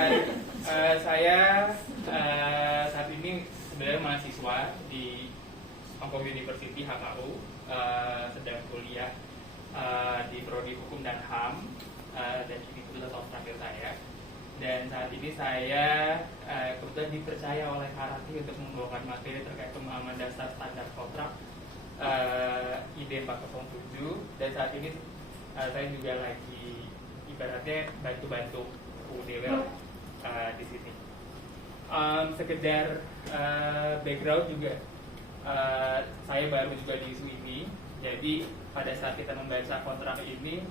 Saya saat ini sebenarnya mahasiswa di Hong Kong University HKU, sedang kuliah di Prodi Hukum dan HAM, dan ini kebetulan tahun terakhir saya. Dan saat ini saya kebetulan dipercaya oleh Karati untuk membawakan materi terkait pemahaman dasar standar kontrak ID 407. Dan saat ini saya juga lagi ibaratnya bantu-bantu UDW di sini. Sekedar background juga, saya baru juga di isu ini. Jadi pada saat kita membaca kontrak ini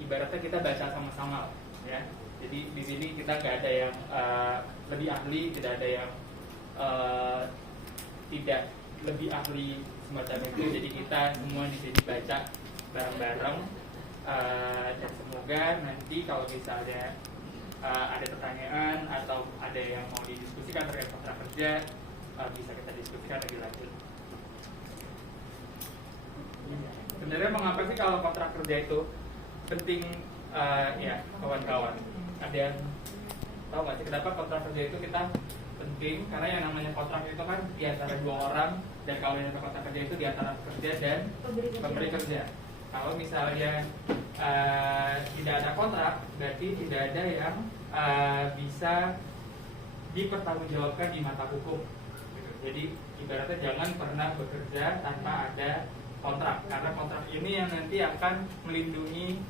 ibaratnya kita baca sama-sama, ya. Jadi di sini kita nggak ada yang lebih ahli, tidak ada yang tidak lebih ahli semacam itu. Jadi kita semua di sini baca bareng-bareng, dan semoga nanti kalau misalnya ada pertanyaan atau ada yang mau didiskusikan terkait kontrak kerja, bisa kita diskusikan lebih lanjut. Sebenarnya mengapa sih kalau kontrak kerja itu penting, ya kawan-kawan? Ada yang tahu nggak sih kenapa kontrak kerja itu kita penting? Karena yang namanya kontrak itu kan di antara dua orang, dan kalau yang kontrak kerja itu di antara pekerja dan pemberi kerja. Kalau misalnya tidak ada kontrak, berarti tidak ada yang bisa dipertanggungjawabkan di mata hukum. Jadi ibaratnya jangan pernah bekerja tanpa ada kontrak, karena kontrak ini yang nanti akan melindungi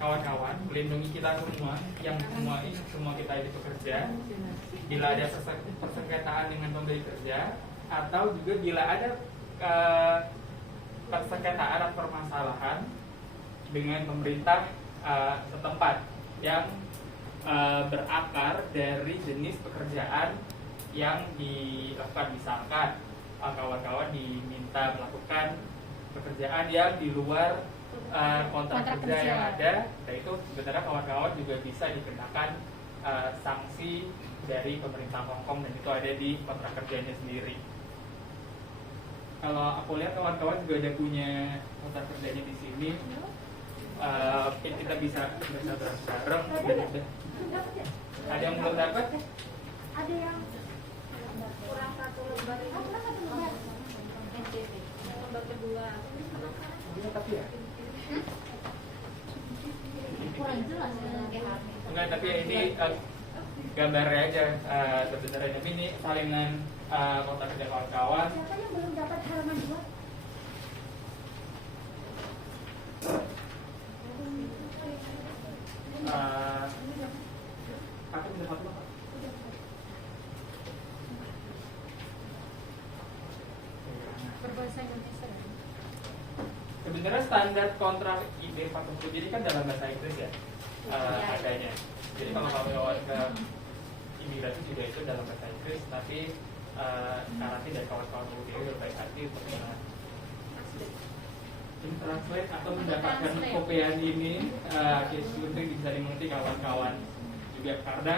kawan-kawan, melindungi kita semua, yang semua kita ini bekerja. Bila ada persengketaan dengan pemberi kerja, atau juga bila ada persengketaan atau permasalahan dengan pemerintah setempat yang berakar dari jenis pekerjaan yang dilakukan. Misalkan kawan-kawan diminta melakukan pekerjaan yang di luar kontrak kerja yang ada, dan itu sebenarnya kawan-kawan juga bisa dikenakan sanksi dari pemerintah Hong Kong, dan itu ada di kontrak kerjanya sendiri. Kalau aku lihat kawan-kawan juga ada punya kontrak kerjanya di sini. Kita bisa bareng. Ada yang belum dapat? Ada yang kurang satu lembar. Lembar kedua. Tapi ya. Kurang jelas Enggak, tapi ini gambarnya aja sebenarnya. Tapi ini salinan kontrak kerja kawan-kawan. Siapa yang belum dapat halaman 2? Aku bisa satu apa? Berbahasa Indonesia. Sebenarnya standar kontrak ID 407 ini kan dalam bahasa Inggris ya, adanya. Jadi kalau kawan-kawan ke imigrasi juga itu dalam bahasa Inggris, tapi Karati dan kawan-kawan UDW berbaik hati untuk translate atau mendapatkan kopian ini, untuk bisa dimengerti kawan-kawan juga, karena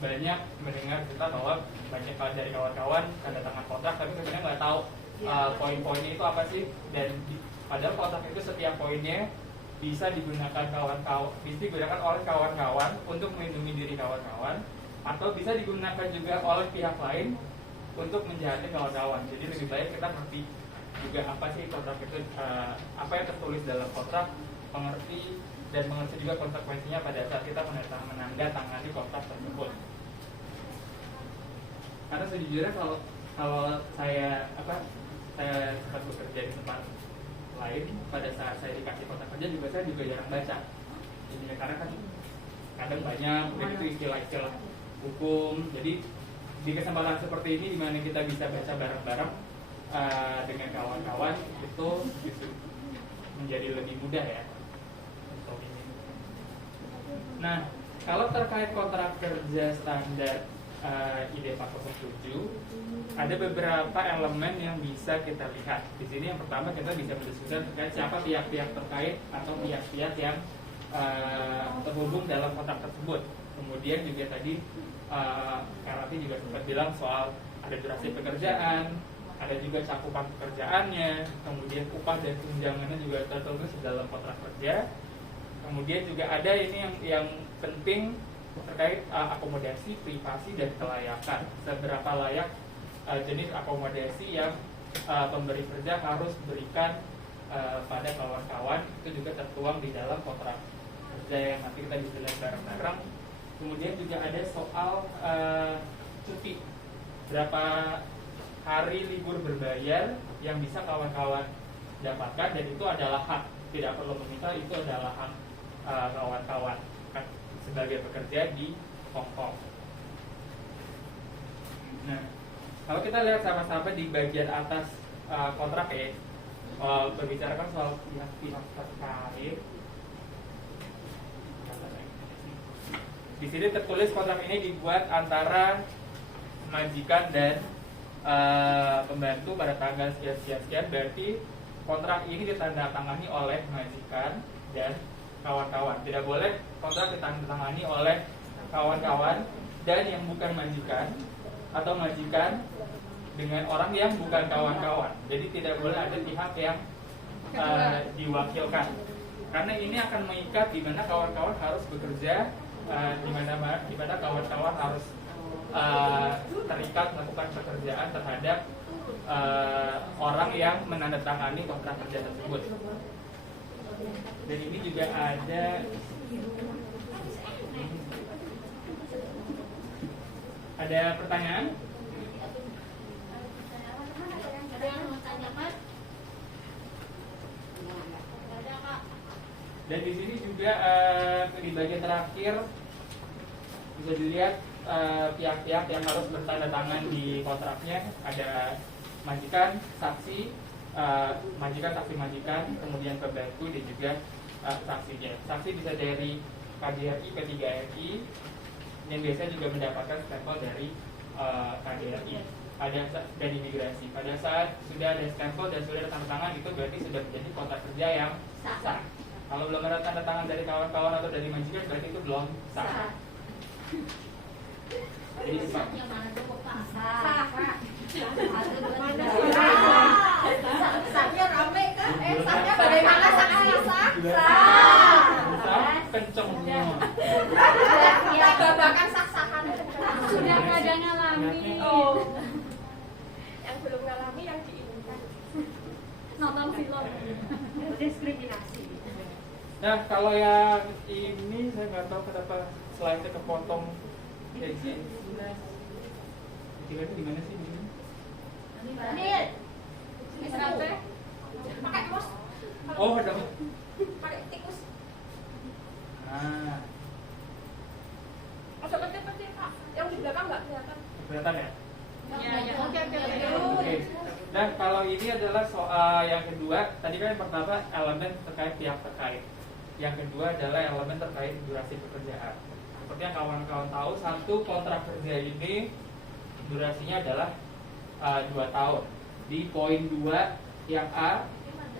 banyak mendengar kita bahwa banyak dari kawan-kawan tanda tangan kontrak tapi sebenarnya nggak tahu poin-poinnya itu apa sih, dan padahal kontrak itu setiap poinnya bisa digunakan oleh kawan-kawan untuk melindungi diri kawan-kawan, atau bisa digunakan juga oleh pihak lain untuk menjahati kawan-kawan. Jadi lebih baik kita ngerti juga apa sih kontrak itu, apa yang tertulis dalam kontrak, mengerti juga konsekuensinya pada saat kita menandatangani kontrak tersebut. Karena sejujurnya kalau saya sempat bekerja di tempat lain, pada saat saya dikasih kontrak kerja juga saya jarang baca. Jadi karena kan kadang banyak udah itu istilah-istilah hukum. Jadi di kesempatan seperti ini di mana kita bisa baca bareng-bareng dengan kawan-kawan, itu menjadi lebih mudah ya. Nah, kalau terkait kontrak kerja standar ID 407, ada beberapa elemen yang bisa kita lihat. Di sini yang pertama kita bisa mendiskusikan terkait siapa pihak-pihak terkait atau pihak-pihak yang terhubung dalam kontrak tersebut. Kemudian juga tadi Karati juga sempat bilang soal ada durasi pekerjaan, ada juga cakupan pekerjaannya, kemudian upah dan tunjangannya juga tertulis dalam kontrak kerja. Kemudian juga ada ini yang penting terkait akomodasi, privasi dan kelayakan. Seberapa layak jenis akomodasi yang pemberi kerja harus berikan pada kawan-kawan, itu juga tertuang di dalam kontrak kerja yang nanti kita bisa lihat bareng-bareng. Kemudian juga ada soal cuti, berapa hari libur berbayar yang bisa kawan-kawan dapatkan, dan itu adalah hak, tidak perlu meminta, itu adalah hak kawan-kawan sebagai pekerja di Hong Kong. Nah, kalau kita lihat sama-sama di bagian atas kontrak ya, berbicara kan soal pihak-pihak terkait. Di sini tertulis kontrak ini dibuat antara majikan dan pembantu pada tanggal sekian-sekian, berarti kontrak ini ditandatangani oleh majikan dan kawan-kawan. Tidak boleh kontrak ditandatangani oleh kawan-kawan dan yang bukan majikan, atau majikan dengan orang yang bukan kawan-kawan. Jadi tidak boleh ada pihak yang diwakilkan, karena ini akan mengikat di mana kawan-kawan harus bekerja, di mana kawan-kawan harus terikat melakukan pekerjaan terhadap orang yang menandatangani kontrak kerja tersebut. Dan ini juga ada pertanyaan? Ada yang mau tanyakan? Dan di sini juga di bagian terakhir bisa dilihat pihak-pihak yang harus bertanda tangan di kontraknya. Ada majikan, saksi, majikan, kemudian pembantu dan juga saksinya. Saksi bisa dari KJRI, P3RI, yang biasanya juga mendapatkan stempel dari KJRI. Dan imigrasi. Pada saat sudah ada stempel dan sudah ada tanda tangan, itu berarti sudah menjadi kontrak kerja yang sah. Kalau belum ada tanda tangan dari kawan-kawan atau dari majikan, berarti itu belum sah. Jadi Yang mana tuh Pak? Sahnya rame kan? Sahnya bagaimana saksi sah? kenceng semua. Kita babakan sah-sahan. Sudah pada ngalami. Oh. Yang belum ngalami yang diinginkan. Nonton film. Diskriminasi. Nah, kalau yang ini saya nggak tahu kenapa slide-nya kepotong kayak gini. Kira-kira di mana sih ini? Ini berapa? Pakai pos. Oh, ada. Pakai tikus. Nah, Masuk kecil-kecil Pak. Yang di belakang nggak kelihatan. kelihatan ya? Ya. Oke. Oke. Dan kalau ini adalah soal yang kedua, tadi kan yang pertama elemen terkait pihak terkait. Yang kedua adalah elemen terkait durasi pekerjaan. Seperti yang kawan-kawan tahu, satu kontrak kerja ini durasinya adalah 2 tahun. Di poin 2 yang A,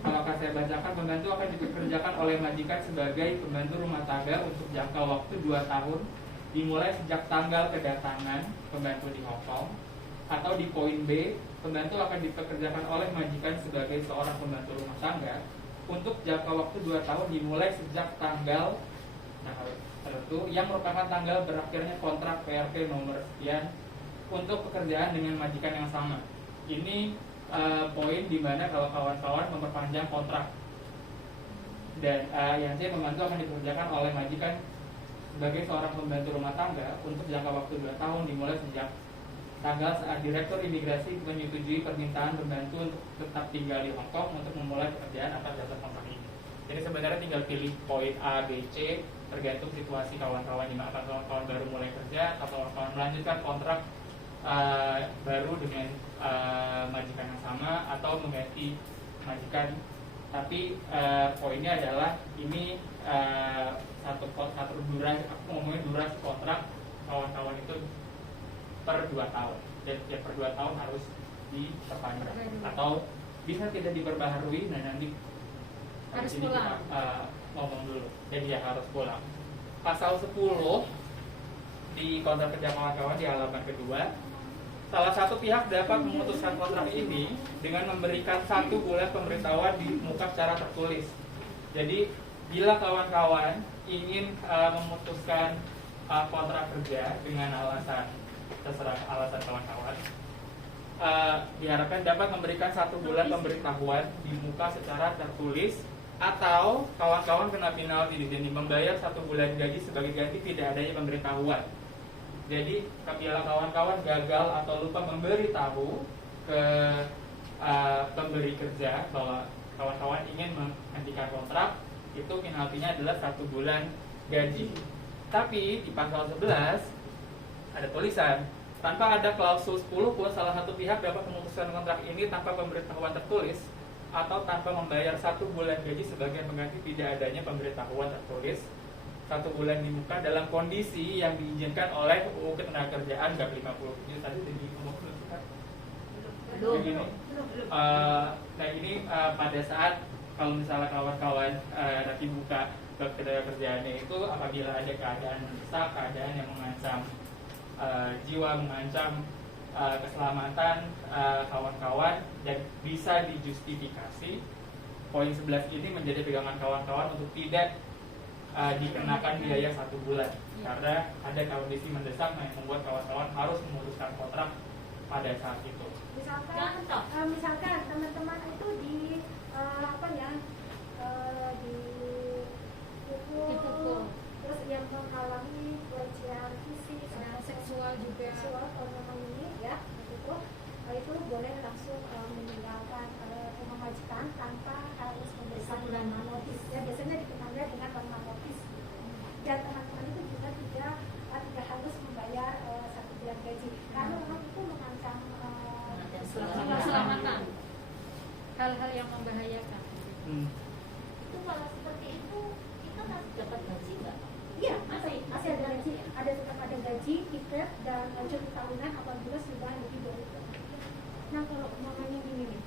kalau akan saya bacakan, pembantu akan dipekerjakan oleh majikan sebagai pembantu rumah tangga untuk jangka waktu 2 tahun, dimulai sejak tanggal kedatangan pembantu di Hong Kong. Atau di poin B, pembantu akan dipekerjakan oleh majikan sebagai seorang pembantu rumah tangga untuk jangka waktu 2 tahun, dimulai sejak tanggal tertentu yang merupakan tanggal berakhirnya kontrak PRP nomor sekian untuk pekerjaan dengan majikan yang sama. Ini poin di mana kalau kawan-kawan memperpanjang kontrak, dan yang C, pembantu akan dipekerjakan oleh majikan sebagai seorang pembantu rumah tangga untuk jangka waktu 2 tahun, dimulai sejak tanggal saat Direktur Imigrasi menyetujui permintaan pembantu untuk tetap tinggal di Hong Kong untuk memulai pekerjaan atas dasar kontrak ini. Jadi sebenarnya tinggal pilih poin A, B, C, tergantung situasi kawan-kawan. Di mana kawan-kawan baru mulai kerja atau kawan-kawan melanjutkan kontrak baru dengan majikan yang sama atau mengganti majikan. Tapi poinnya adalah ini satu durasi, aku ngomongin durasi kontrak kawan-kawan itu per 2 tahun, dan ya per 2 tahun harus diperpanjang atau bisa tidak diperbaharui. Nah, nanti Harus ini pulang. kita ngomong dulu, jadi ya harus pulang. Pasal 10 di kontrak kerja kawan-kawan di halaman kedua, salah satu pihak dapat memutuskan kontrak ini dengan memberikan 1 bulan pemberitahuan di muka secara tertulis. Jadi bila kawan-kawan ingin memutuskan kontrak kerja dengan alasan terserah alasan kawan-kawan, diharapkan dapat memberikan 1 bulan pemberitahuan di muka secara tertulis, atau kawan-kawan kena penalti di sini membayar 1 bulan gaji sebagai ganti tidak adanya pemberitahuan. Jadi apabila kawan-kawan gagal atau lupa memberitahu ke pemberi kerja bahwa kawan-kawan ingin menghentikan kontrak, itu penaltinya adalah 1 bulan gaji. Tapi di pasal 11 ada tulisan, tanpa ada klausul 10 pun salah satu pihak dapat memutuskan kontrak ini tanpa pemberitahuan tertulis atau tanpa membayar 1 bulan gaji sebagai pengganti tidak adanya pemberitahuan tertulis 1 bulan di muka dalam kondisi yang diizinkan oleh UU Ketenagakerjaan GAP 57 tadi jadi ngomong begini. Nah ini pada saat kalau misalnya kawan-kawan nanti buka bab ketenagakerjaannya itu apabila ada keadaan mendesak, keadaan yang mengancam jiwa, mengancam keselamatan kawan-kawan dan bisa dijustifikasi, poin 11 ini menjadi pegangan kawan-kawan untuk tidak dikenakan biaya 1 bulan karena ada kondisi mendesak yang membuat kawan-kawan harus memutuskan kontrak pada saat itu. Misalkan teman-teman itu di dipukul, terus yang menghalangi pelecehan fisik dan seksual juga. kalau memang ini ya itu boleh langsung meninggalkan rumah majikan tanpa harus memberikan norma notis. Ya biasanya dikenalnya dengan norma notis. Dan teman-teman itu juga tidak harus membayar 1 bulan gaji karena memang itu mengancam keselamatan, hal-hal yang membahayakan. Itu kalau seperti itu kita masih dapat gaji nggak? Iya, masih ada gaji, tetap ada gaji, tiket dan cuti tahunan apabila sudah lebih dari itu. Nah kalau umpamanya gini nih,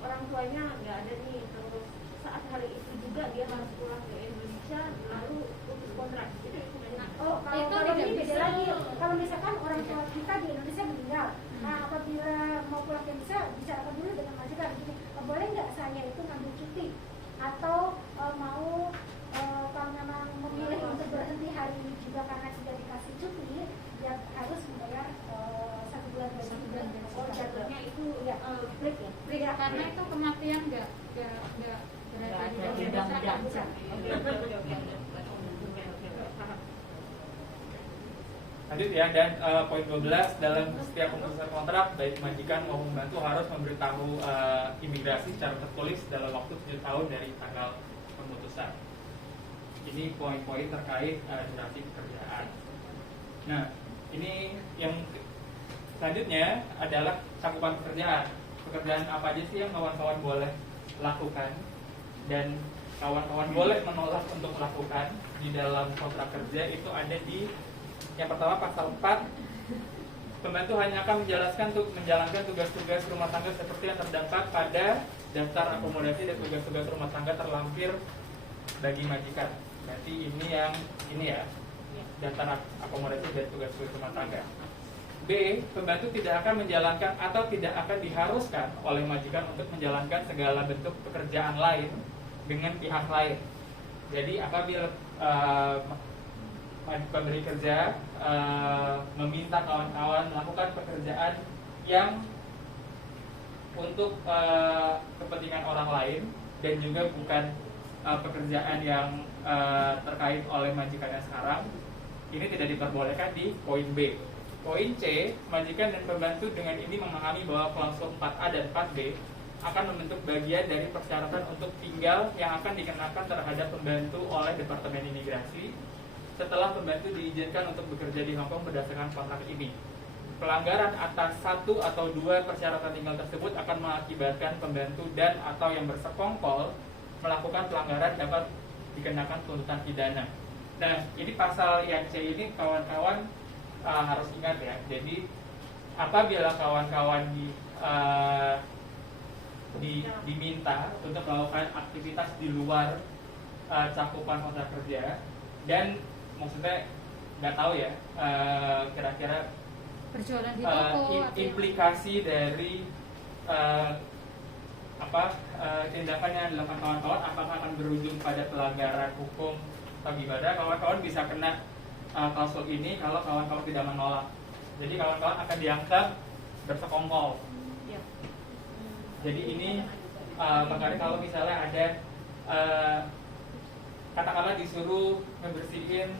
orang tuanya nggak ada nih, terus saat hari itu juga dia harus pulang ke Indonesia lalu putus kontrak, itu gimana? Kalau ini beda lagi. Kalau misalkan orang tua kita di Indonesia meninggal, nah apabila mau pulang ke Indonesia bicarakan dulu dengan majikan, gini, boleh nggak saya itu ngambil cuti atau mau kalau memang memilih untuk berhenti hari ini juga karena tidak dikasih cuti, ya harus membayar 1 bulan gaji. Jatuhnya itu ya break ya. Karena itu kematian nggak berada di Indonesia. Lanjut ya, dan poin 12 dalam setiap pemutusan kontrak baik majikan maupun pembantu harus memberitahu imigrasi secara tertulis dalam waktu 7 tahun dari tanggal pemutusan. Ini poin-poin terkait durasi pekerjaan. Nah, ini yang selanjutnya adalah cakupan pekerjaan. Pekerjaan apa aja sih yang kawan-kawan boleh lakukan dan kawan-kawan boleh menolak untuk melakukan di dalam kontrak kerja. Itu ada di yang pertama pasal 4, pembantu hanya akan menjalankan tugas-tugas rumah tangga seperti yang terdapat pada daftar akomodasi dan tugas-tugas rumah tangga terlampir bagi majikan. Berarti ini ya daftar akomodasi dan tugas-tugas rumah tangga. B, pembantu tidak akan menjalankan atau tidak akan diharuskan oleh majikan untuk menjalankan segala bentuk pekerjaan lain dengan pihak lain. Jadi apabila pemberi kerja meminta kawan-kawan melakukan pekerjaan yang untuk kepentingan orang lain dan juga bukan pekerjaan yang terkait oleh majikannya sekarang, ini tidak diperbolehkan di poin B. Poin C, majikan dan pembantu dengan ini memahami bahwa klausul 4A dan 4B akan membentuk bagian dari persyaratan untuk tinggal yang akan dikenakan terhadap pembantu oleh Departemen Imigrasi setelah pembantu diizinkan untuk bekerja di Hong Kong berdasarkan kontrak ini. Pelanggaran atas 1 atau 2 persyaratan tinggal tersebut akan mengakibatkan pembantu dan atau yang bersekongkol melakukan pelanggaran dapat dikenakan tuntutan pidana. Nah, ini pasal yang C ini kawan-kawan harus ingat ya. Jadi apabila kawan-kawan diminta untuk melakukan aktivitas di luar cakupan kontrak kerja, dan maksudnya nggak tahu ya kira-kira berjualan di toko implikasi dari tindakan yang dilakukan kawan-kawan apakah akan berujung pada pelanggaran hukum atau gimana. Kawan-kawan bisa kena klausul ini kalau kawan-kawan tidak menolak. Jadi kawan-kawan akan dianggap bersekongkol. Jadi ini makanya kalau misalnya ada katakanlah disuruh ngebersihin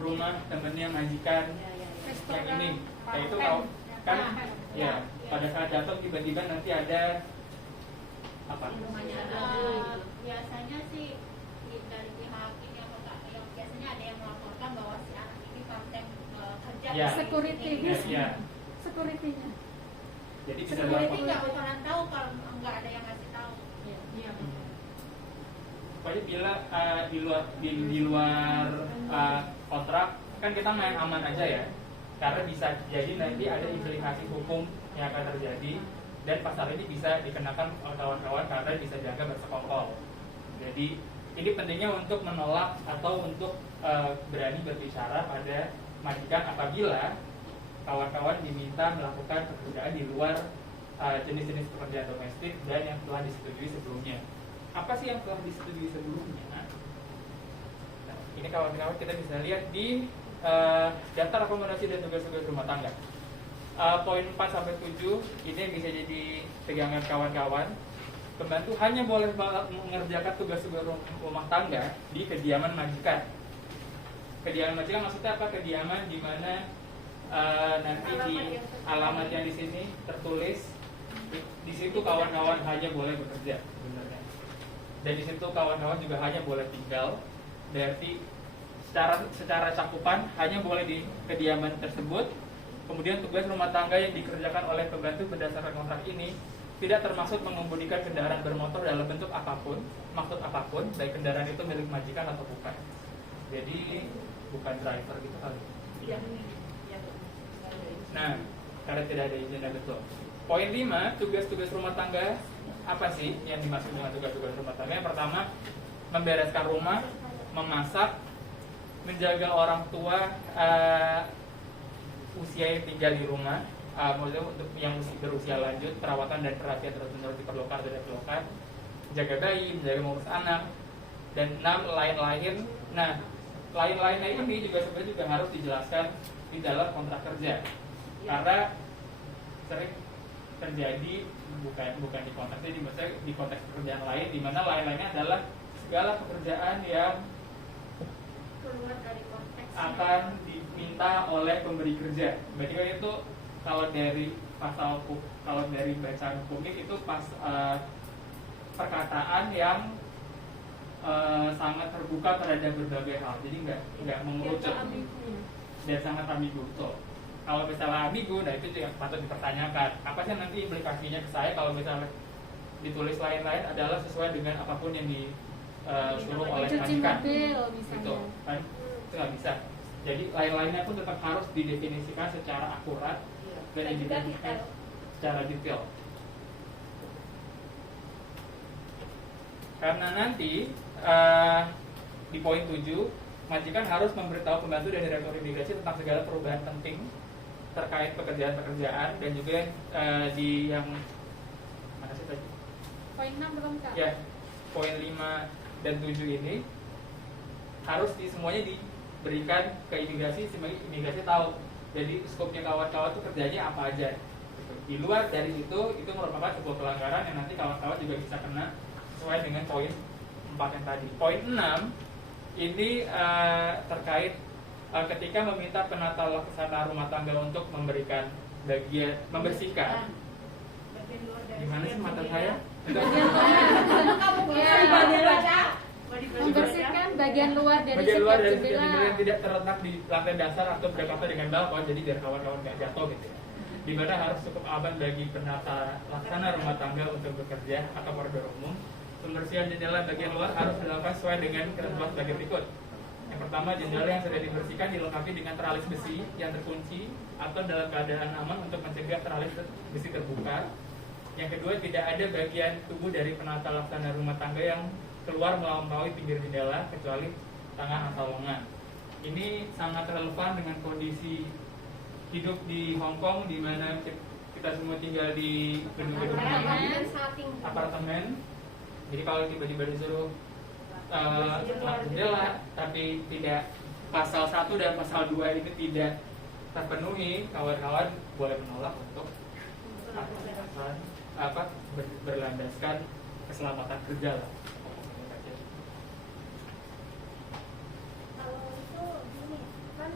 rumah temennya majikan yang ini, itu kalau kan ya pada saat jatuh tiba-tiba nanti ada apa? Biasanya sih dari pihak ini yang biasanya ada yang melaporkan bahwa si anak ini praktek kerja Ya. Security. Ya. Security-nya. Jadi bisa Security dilakukan. nggak bakalan tahu kalau nggak ada yang ngasih tahu. Pokoknya bila di luar kontrak kan kita main aman aja ya, karena bisa jadi nanti ada implikasi hukum yang akan terjadi dan pasal ini bisa dikenakan oleh kawan-kawan karena bisa dianggap bersekongkol. Jadi ini pentingnya untuk menolak atau untuk berani berbicara pada majikan apabila kawan-kawan diminta melakukan pekerjaan di luar jenis-jenis pekerjaan domestik dan yang telah disetujui sebelumnya. Apa sih yang telah disetujui sebelumnya? Nah, ini kawan-kawan kita bisa lihat di daftar akomodasi dan tugas-tugas rumah tangga. Poin 4 sampai 7 ini yang bisa jadi pegangan kawan-kawan. Pembantu hanya boleh mengerjakan tugas-tugas rumah tangga di kediaman majikan. Kediaman majikan maksudnya apa? Kediaman di mana nanti di alamat yang di sini tertulis. Di situ kawan-kawan hanya boleh bekerja sebenarnya. Dan di situ kawan-kawan juga hanya boleh tinggal. Berarti secara cakupan hanya boleh di kediaman tersebut. Kemudian tugas rumah tangga yang dikerjakan oleh pembantu berdasarkan kontrak ini tidak termasuk mengemudikan kendaraan bermotor dalam bentuk apapun, maksud apapun, baik kendaraan itu milik majikan atau bukan. Jadi bukan driver gitu kali. Nah, karena tidak ada izin, betul. Poin 5, tugas-tugas rumah tangga apa sih yang dimaksud dengan tugas-tugas rumah tangga? Yang pertama, membereskan rumah, memasak, menjaga orang tua usia yang tinggal di rumah, maksudnya untuk yang berusia lanjut, perawatan dan perhatian terus-menerus diperlukan atau tidak diperlukan, jaga bayi, menjaga mengurus anak, dan 6 lain-lain. Nah, lain-lainnya ini juga sebenarnya juga harus dijelaskan di dalam kontrak kerja, karena sering terjadi bukan di kontrak, jadi misalnya di konteks pekerjaan lain, di mana lain-lainnya adalah segala pekerjaan yang Keluar dari konteks akan diminta oleh pemberi kerja. Berarti kan itu kalau dari pasal hukum, kalau dari bacaan hukumnya itu perkataan yang sangat terbuka terhadap berbagai hal. Jadi nggak mengerucut dan sangat ambigu. Betul. Kalau misalnya ambigu, nah itu juga patut dipertanyakan. Apa sih nanti implikasinya ke saya kalau misalnya ditulis lain-lain adalah sesuai dengan apapun yang disuruh oleh cuci majikan. mobil misalnya. Gitu kan, itu nggak bisa. Jadi lain-lainnya pun tetap harus didefinisikan secara akurat dan didefinisikan secara detail. Karena nanti di poin 7, majikan harus memberitahu pembantu dan direktur imigrasi tentang segala perubahan penting terkait pekerjaan-pekerjaan dan juga di yang mana sih tadi? Poin 6 belum Kak? Ya, poin 5 dan 7 ini harus semuanya diberikan ke imigrasi, sehingga imigrasi tahu. Jadi skopnya kawan-kawan itu kerjanya apa aja. Di luar dari itu merupakan sebuah pelanggaran yang nanti kawan-kawan juga bisa kena sesuai dengan poin 4 yang tadi. Poin 6 ini terkait ketika meminta penata laksana rumah tangga untuk memberikan bagian membersihkan. Gimana sih mata saya? Membersihkan bagian luar dari bagian luar dari jendela. jendela yang tidak terletak di lantai dasar atau berdekatan dengan balkon, jadi biar kawan-kawan nggak jatuh gitu ya. Di mana harus cukup aman bagi penata laksana rumah tangga untuk bekerja atau koridor umum. Pembersihan jendela bagian luar harus dilakukan sesuai dengan ketentuan sebagai berikut. Yang pertama, jendela yang sudah dibersihkan dilengkapi dengan teralis besi yang terkunci atau dalam keadaan aman untuk mencegah teralis besi terbuka. Yang kedua, tidak ada bagian tubuh dari penata laksana rumah tangga yang keluar melampaui pinggir jendela kecuali tangan atau lengan. Ini sangat relevan dengan kondisi hidup di Hong Kong, di mana kita semua tinggal di gedung-gedung apartemen. Jadi kalau tiba-tiba disuruh jendela tapi tidak pasal 1 dan pasal 2 ini tidak terpenuhi, kawan-kawan boleh menolak untuk berlandaskan keselamatan kerja lah. Kalau itu gini kan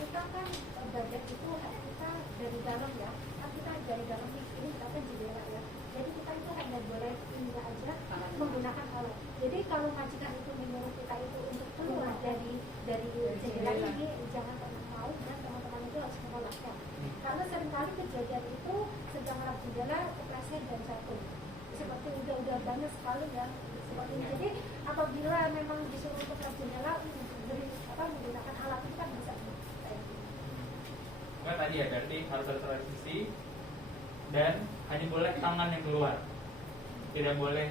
kita kan budget itu kita dari dalam ya, kan kita dari dalam ini kita kan jendela ya. Jadi kita itu hanya boleh ini aja menggunakan alat. Jadi kalau majikan itu menyuruh kita itu untuk keluar dari jendela ini, jangan pernah mau dan teman-teman itu harus menolakkan. Karena seringkali kejadian itu sedang lap jendela kepleset dan jatuh. Seperti udah banyak sekali yang seperti ini. Jadi apabila memang disuruh untuk lap jendela menggunakan alat itu kan bisa. Nah, tadi ya berarti harus ada transisi dan hanya boleh tangan yang keluar, tidak boleh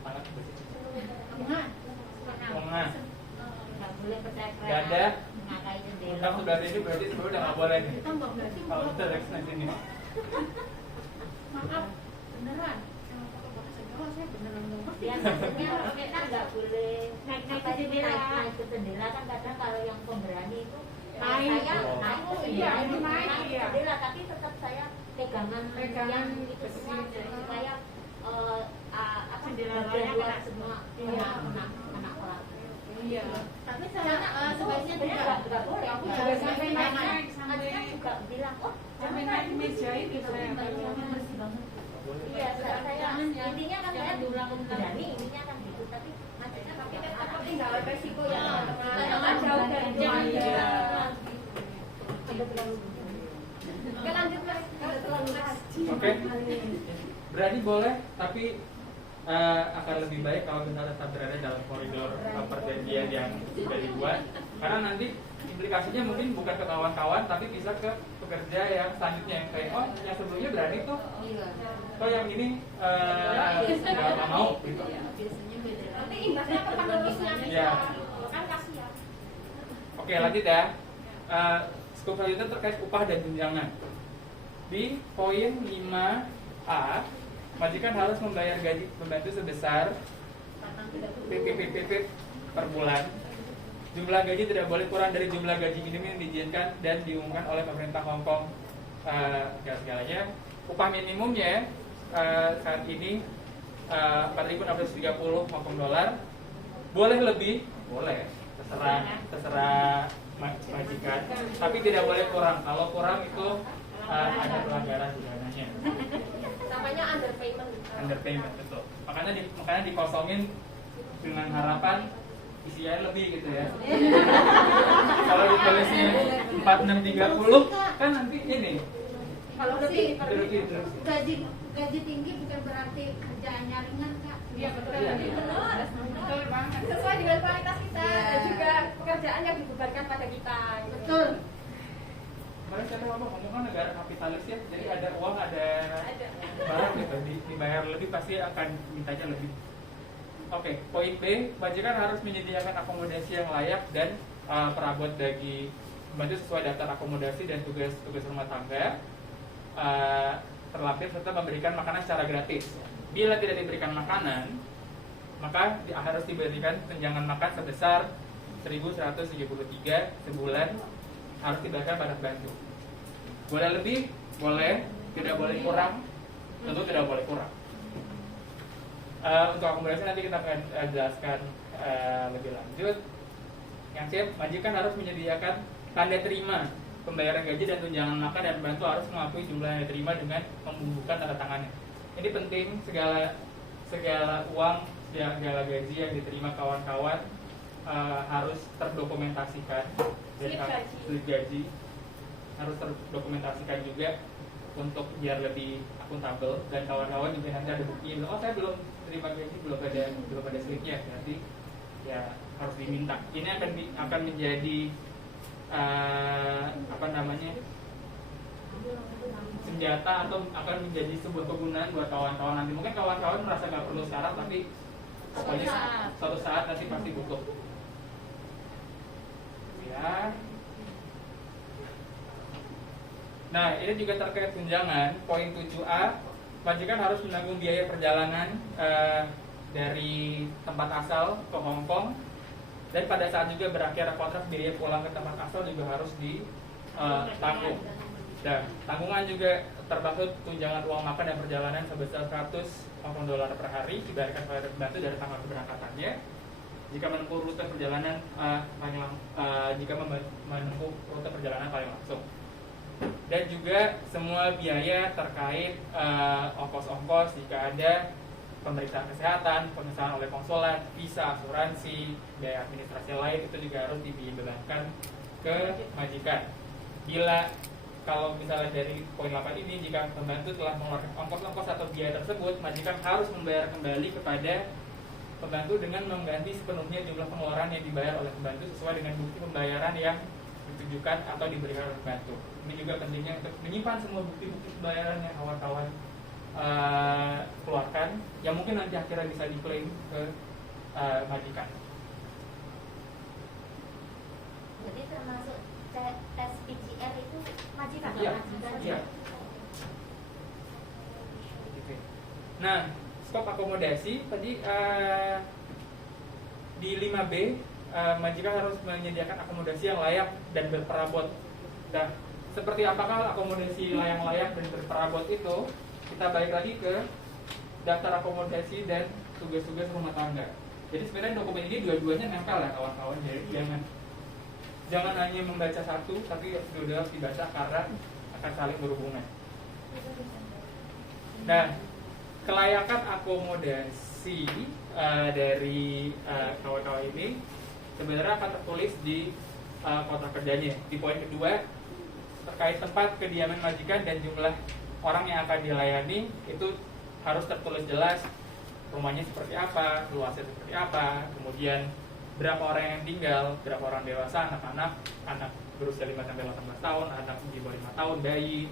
tangan bersih. Lengan, nggak boleh percaya dada, mengakai jendela. tentang sebelah sini berarti sebenarnya udah nggak boleh nih. Kalau kita dari sini. Maaf, beneran. Saya beneran nggak ngerti. Ya maksudnya kita nggak boleh naik ke jendela kan kadang kalau yang pemberani itu Naik. saya Oh. naik ke Iya, jendela, itu naik, ke iya. jendela tapi tetap saya pegangan yang itu besi, semua supaya Jendela bagian luarnya luar kena. semua Iya. kena kolam. Iya. Tapi sebaiknya juga nggak boleh. Aku juga sampai naik Majikan sampai juga bilang, oh sampai naik meja itu saya. bersih banget. Iya, saya intinya kan saya berani, intinya kan gitu, tapi maksudnya Tapi nggak ada resiko ya Nah, teman-teman. jangan Jauh dari jangan jendela. Ada terlalu. Oke lanjut mas, ada terlalu mas. Oke. Berani boleh, tapi akan lebih baik kalau kita tetap berada dalam koridor perjanjian yang sudah dibuat, karena nanti implikasinya mungkin bukan ke kawan-kawan tapi bisa ke pekerja yang selanjutnya yang kayak oh yang sebelumnya berani tuh, kok yang ini nggak mau gitu. Nanti imbasnya ke penerusnya bisa. Iya. Kan kasihan. Oke, lanjut ya. Skop selanjutnya terkait upah dan tunjangan. Di poin 5A, majikan harus membayar gaji pembantu sebesar PPPP per bulan. Jumlah gaji tidak boleh kurang dari jumlah gaji minimum yang diizinkan dan diumumkan oleh pemerintah Hong Kong. Segalanya. Upah minimumnya saat ini 4.630 Hong Kong dolar. Boleh lebih, boleh, terserah majikan, tapi tidak boleh kurang. Kalau kurang itu ada pelanggaran pidananya. Namanya underpayment. Underpayment, betul. Makanya dikosongin dengan harapan isinya lebih gitu ya. Kalau ditulisnya 4.630 kan nanti ini. Kalau lebih Terus. gaji tinggi bukan berarti kerjaannya ringan kak. Iya betul. Iya. Betul banget. Sesuai dengan kualitas kita Iya. dan juga pekerjaan yang dibebankan pada kita. Betul. Kemarin saya ngomong kan negara kapitalis ya, jadi ada uang, ada barang gitu, dibayar lebih pasti akan mintanya lebih. Oke, poin B, majikan harus menyediakan akomodasi yang layak dan perabot bagi pembantu sesuai daftar akomodasi dan tugas rumah tangga, terlapis serta memberikan makanan secara gratis. Bila tidak diberikan makanan, maka harus diberikan tunjangan makan sebesar 1.173 sebulan, harus dibayarkan pada pembantu. Boleh lebih, boleh, tidak boleh kurang, tentu tidak boleh kurang. Untuk akomodasi nanti kita akan jelaskan lebih lanjut. Yang C, majikan harus menyediakan tanda terima pembayaran gaji dan tunjangan makan, dan pembantu harus mengakui jumlah yang diterima dengan membubuhkan tanda tangannya. Ini penting, segala uang, segala gaji yang diterima kawan-kawan harus terdokumentasikan. Slip gaji harus terdokumentasikan juga untuk biar lebih akuntabel, dan kawan-kawan juga nanti ada bukti. Oh, saya belum terima gaji, belum ada slipnya, berarti ya harus diminta. Ini akan menjadi senjata atau akan menjadi sebuah kegunaan buat kawan-kawan nanti. Mungkin kawan-kawan merasa nggak perlu sekarang, tapi pokoknya suatu saat nanti pasti butuh. Ya. Nah, ini juga terkait tunjangan. Poin 7A, majikan harus menanggung biaya perjalanan dari tempat asal ke Hong Kong, dan pada saat juga berakhir kontrak biaya pulang ke tempat asal juga harus ditanggung. Dan tanggungan juga termasuk tunjangan uang makan dan perjalanan sebesar $100 per hari dibayarkan pada pembantu dari tanggal keberangkatannya. Jika menempuh rute perjalanan paling langsung. Dan juga semua biaya terkait ongkos-ongkos jika ada pemeriksaan kesehatan, pengesahan oleh konsulat, visa, asuransi, biaya administrasi lain itu juga harus dibebankan ke majikan. Bila kalau misalnya dari poin 8 ini, jika pembantu telah mengeluarkan ongkos-ongkos atau biaya tersebut, majikan harus membayar kembali kepada pembantu dengan mengganti sepenuhnya jumlah pengeluaran yang dibayar oleh pembantu sesuai dengan bukti pembayaran yang ditujukan atau diberikan oleh pembantu. Ini juga pentingnya untuk menyimpan semua bukti-bukti pembayaran yang kawan-kawan keluarkan, yang mungkin nanti akhirnya bisa diklaim ke majikan. Jadi termasuk tes PCR itu majikan? Iya. Iya. Nah, skop akomodasi tadi di 5B, majikan harus menyediakan akomodasi yang layak dan berperabot. Nah, seperti apakah akomodasi yang layak dan berperabot itu? Kita balik lagi ke daftar akomodasi dan tugas-tugas rumah tangga. Jadi sebenarnya dokumen ini dua-duanya nempel ya kawan-kawan. Jadi jangan hanya membaca satu, tapi dua-duanya harus dibaca karena akan saling berhubungan. Nah, kelayakan akomodasi dari kawan-kawan ini sebenarnya akan tertulis di kontrak kerjanya. Di poin kedua, terkait tempat kediaman majikan dan jumlah orang yang akan dilayani itu harus tertulis jelas, rumahnya seperti apa, luasnya seperti apa, kemudian berapa orang yang tinggal, berapa orang dewasa, anak-anak, anak berusia 5-18 tahun, anak di bawah 5 tahun, bayi,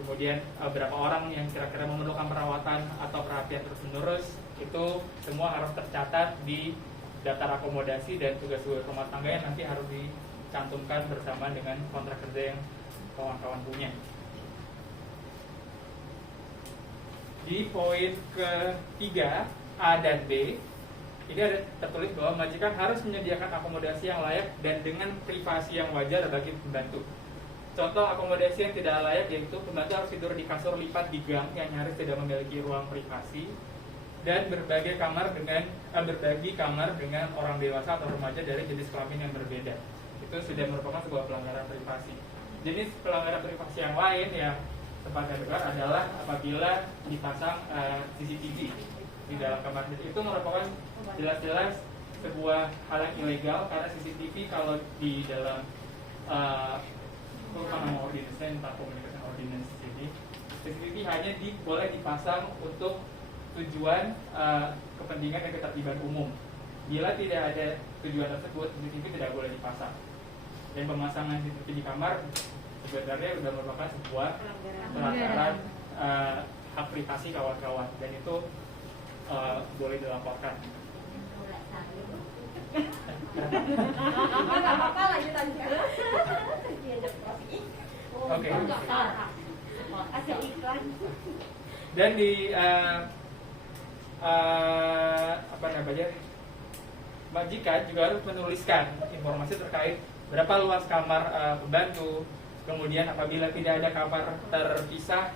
kemudian berapa orang yang kira-kira memerlukan perawatan atau perhatian terus-menerus. Itu semua harus tercatat di daftar akomodasi dan tugas-tugas rumah tangga yang nanti harus dicantumkan bersama dengan kontrak kerja yang kawan-kawan punya. Di poin ketiga, A dan B, ini ada tertulis bahwa majikan harus menyediakan akomodasi yang layak dan dengan privasi yang wajar bagi pembantu. Contoh akomodasi yang tidak layak yaitu pembantu harus tidur di kasur lipat di gang yang nyaris tidak memiliki ruang privasi dan berbagi kamar dengan orang dewasa atau remaja dari jenis kelamin yang berbeda. Itu sudah merupakan sebuah pelanggaran privasi. Jenis pelanggaran privasi yang lain yang sempat dengar adalah apabila dipasang CCTV di dalam kamar. Itu merupakan jelas-jelas sebuah hal yang ilegal karena CCTV kalau di dalam nama ordinance tentang komunikasi ordinance ini, CCTV hanya boleh dipasang untuk tujuan kepentingan dan ketertiban umum. Bila tidak ada tujuan tersebut, CCTV tidak boleh dipasang. Dan pemasangan CCTV di kamar sebenarnya sudah merupakan sebuah pelanggaran hak privasi kawan-kawan, dan itu boleh dilaporkan. Nggak apa-apa, lanjut aja. Oke. Asal iklan. Dan di majikan juga harus menuliskan informasi terkait berapa luas kamar pembantu, kemudian apabila tidak ada kamar terpisah,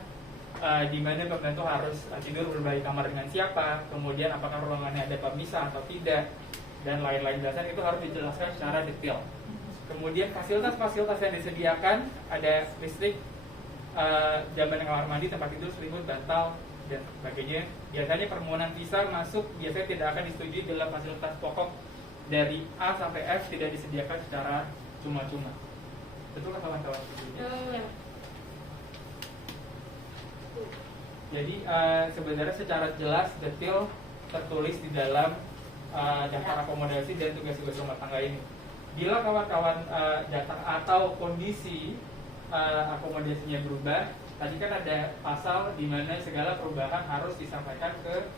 di mana pembantu harus tidur berbagi kamar dengan siapa, kemudian apakah ruangannya ada pemisah atau tidak, dan lain-lain belasan itu harus dijelaskan secara detail. Kemudian fasilitas-fasilitas yang disediakan ada listrik, jamban kamar mandi, tempat tidur, selimut, bantal, dan sebagainya. Biasanya permohonan visa masuk biasanya tidak akan disetujui dalam fasilitas pokok dari A sampai F tidak disediakan secara cuma-cuma. Betul kan kawan-kawan? Jadi sebenarnya secara jelas detail tertulis di dalam daftar akomodasi dan tugas-tugas rumah tangga ini. Bila kawan-kawan datang atau kondisi akomodasinya berubah, tadi kan ada pasal di mana segala perubahan harus disampaikan ke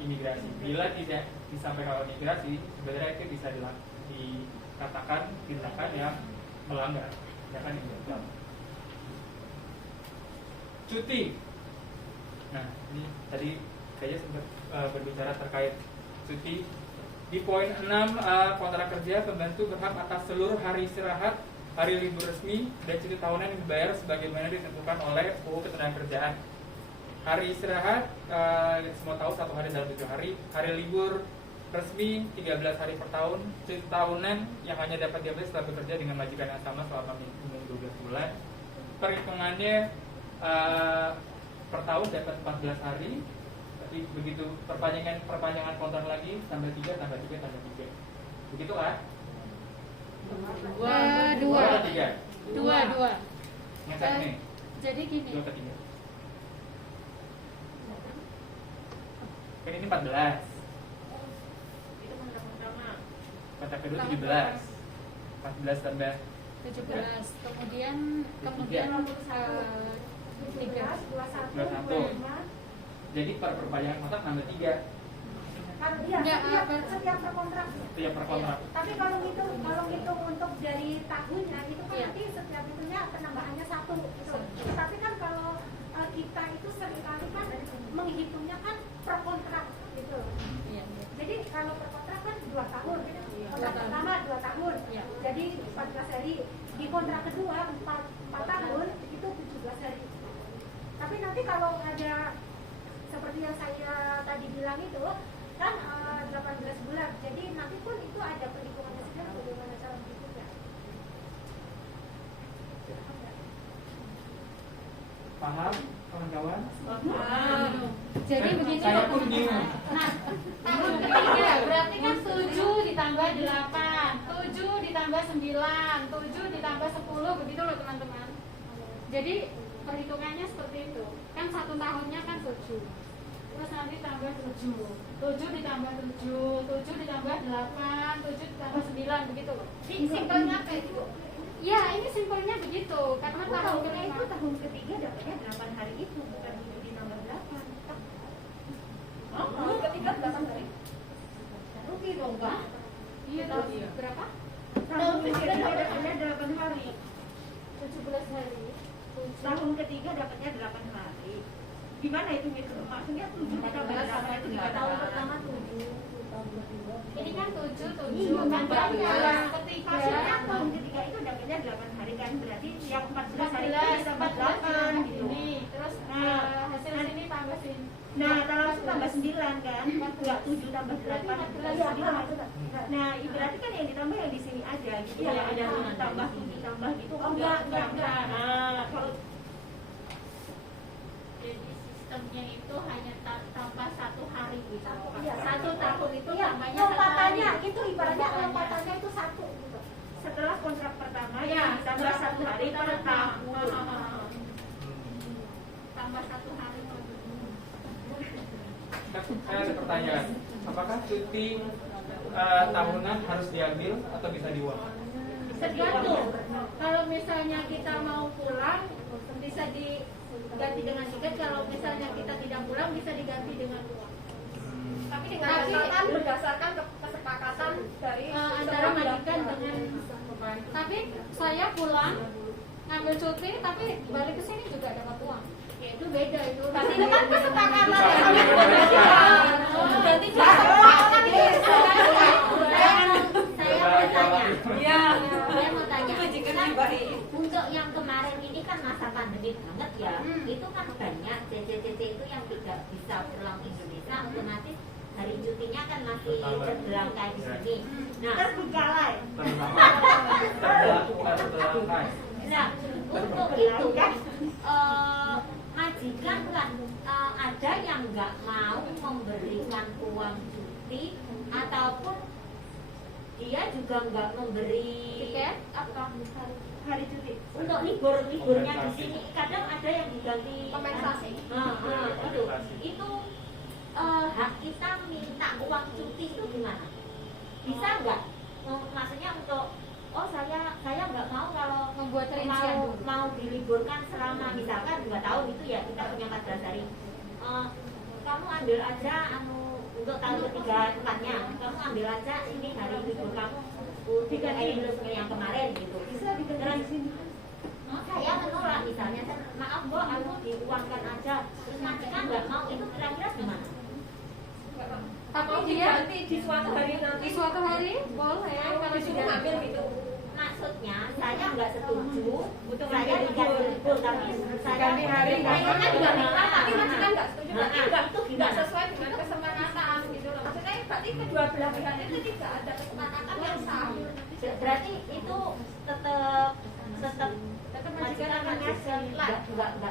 imigrasi. Bila tidak disampaikan ke imigrasi, sebenarnya itu bisa dikatakan tindakan yang melanggar, tindakan yang ilegal. cuti. Nah, ini tadi saya sempat berbicara terkait cuti. Di poin 6 kontrak kerja, pembantu berhak atas seluruh hari istirahat, hari libur resmi, dan cuti tahunan yang dibayar sebagaimana ditentukan oleh UU Ketenagakerjaan. Hari istirahat, semua tahu 1 hari dalam 7 hari. Hari libur resmi 13 hari per tahun. Cuti tahunan yang hanya dapat diambil setelah bekerja dengan majikan yang sama selama minimum 12 bulan. Perhitungannya per tahun dapat 14 hari. Tapi begitu perpanjangan kontrak lagi tambah 3 tambah 3 tambah 3. Begitu kan? Dua. Atau 3? Dua. Ngecek nih. Jadi gini. 2 ke 3. Kan ini 14. Itu kontrak pertama. Kontrak kedua Tahun 17. 14 tambah 17. Kemudian 17, 21, 25. Jadi per perpanjangan kontrak tambah 3. Kan iya, Enggak, setiap per kontrak. Setiap per kontrak. Tapi kalau ngitung untuk dari tahunnya itu kan Iya. nanti setiap itunya penambahannya 1 gitu. Tapi kan kalau kita itu seringkali kan menghitungnya kan per kontrak gitu. Iya. Jadi kalau per kontrak kan 2 tahun. Kontrak 2 tahun. pertama 2 tahun. Iya. Jadi 14 hari. Di kontrak kedua 4 tahun itu 17 hari. Tapi nanti kalau ada seperti yang saya tadi bilang itu kan 18 bulan. Jadi nanti pun itu ada perhitungannya sendiri bagaimana cara berhitungnya. Paham kawan-kawan? Jadi begini. Saya pun bingung. Nah, tahun ketiga berarti kan 7 ditambah 8, 7 ditambah 9, 7 ditambah 10, begitu loh teman-teman. Jadi perhitungannya seperti itu. Kan 1 tahunnya kan 7. Terus nanti tambah 7, 7 ditambah 7, 7 ditambah 8, 7 ditambah 9, begitu loh. Simpelnya kayak gitu. Ya, ini simpelnya begitu. Karena tahun Tahunnya itu kelima. tahun ketiga dapatnya 8 hari itu bukan 7 ditambah 8. Tahun ketiga 8 hari. Rugi dong, Pak. Iya, berapa? Tahun ketiga dapatnya 8 hari. 17 hari. Tahun ketiga dapatnya 8 hari. Gimana itu gitu? Maksudnya 7 ditambah 8 itu gimana? Tahun pertama 7. Ini kan 7 Iya, kan berarti makanya. ketiga. Maksudnya tahun ketiga itu dapatnya 8 hari kan, berarti yang 14 hari itu 14 ditambah 8 gitu. ini. Terus Nah, hasil sini tambah sini. Nah, langsung tambah 9 kan? Enggak 7 tambah 8 Iya, 9. Nah, berarti kan yang ditambah yang di sini aja gitu. Iya, Yang ada iya. tambah gitu. Oh, enggak. Nah, kalau Jadi sistemnya itu hanya tambah 1 hari gitu. iya, 1 tahun itu iya, tambahnya 1 hari. lompatannya itu ibaratnya lompatannya itu 1 gitu. Setelah kontrak pertama Iya, ya ditambah 1 hari per tahun. Tambah 1 hari. Saya ada pertanyaan. Apakah cuti tahunan harus diambil atau bisa diuang? Tergantung. Kalau misalnya kita mau pulang bisa diganti dengan tiket. Kalau misalnya kita tidak pulang bisa diganti dengan uang. Tapi dengan catatan berdasarkan kesepakatan dari Antara majikan dengan. Tapi saya pulang ngambil cuti tapi balik ke sini juga dapat uang. Ya itu beda itu. Tapi itu kan kesepakatan Itu ya. Berarti Kesepakatan itu. Saya mau tanya. Iya. Saya mau tanya. Kan untuk yang kemarin ini kan masa pandemi banget ya. Itu kan banyak CC itu yang tidak bisa pulang Indonesia, otomatis hari cutinya kan masih terbelang kayak di sini. Nah, Terbengkalai. Terbelakang. nah untuk itu kan majikan kan ada yang nggak mau memberikan uang cuti ataupun dia juga nggak memberi tiket apa Hari cuti. untuk liburnya di sini kadang ada yang diganti Kompensasi. itu hak kita minta uang cuti itu gimana? Bisa nggak? Maksudnya untuk saya nggak mau kalau membuat rincian dulu. mau diliburkan selama misalkan 2 tahun itu ya kita punya 14 hari. Kamu ambil aja untuk tahun ketiga tempatnya, kamu ambil aja ini hari libur kamu diganti yang kemarin gitu. Bisa diganti di sini. Saya menolak misalnya, maaf Bu, aku diuangkan aja, terus majikan nggak mau, itu kira-kira gimana? Tapi Mau dia diganti di suatu hari di nanti. suatu hari boleh kalau disuruh tidak ngambil gitu. Maksudnya saya nggak setuju, Untuk saya ngambil tidak libur. libur, tapi saya Ganti hari, mereka juga minta, tapi majikan nggak setuju. Nah, Berarti nggak itu nggak gimana? sesuai dengan kesepakatan gitu loh. Maksudnya berarti kedua belah pihak itu tidak ada kesepakatan yang sah. Berarti itu tetap Majikan akan ngasih. nggak.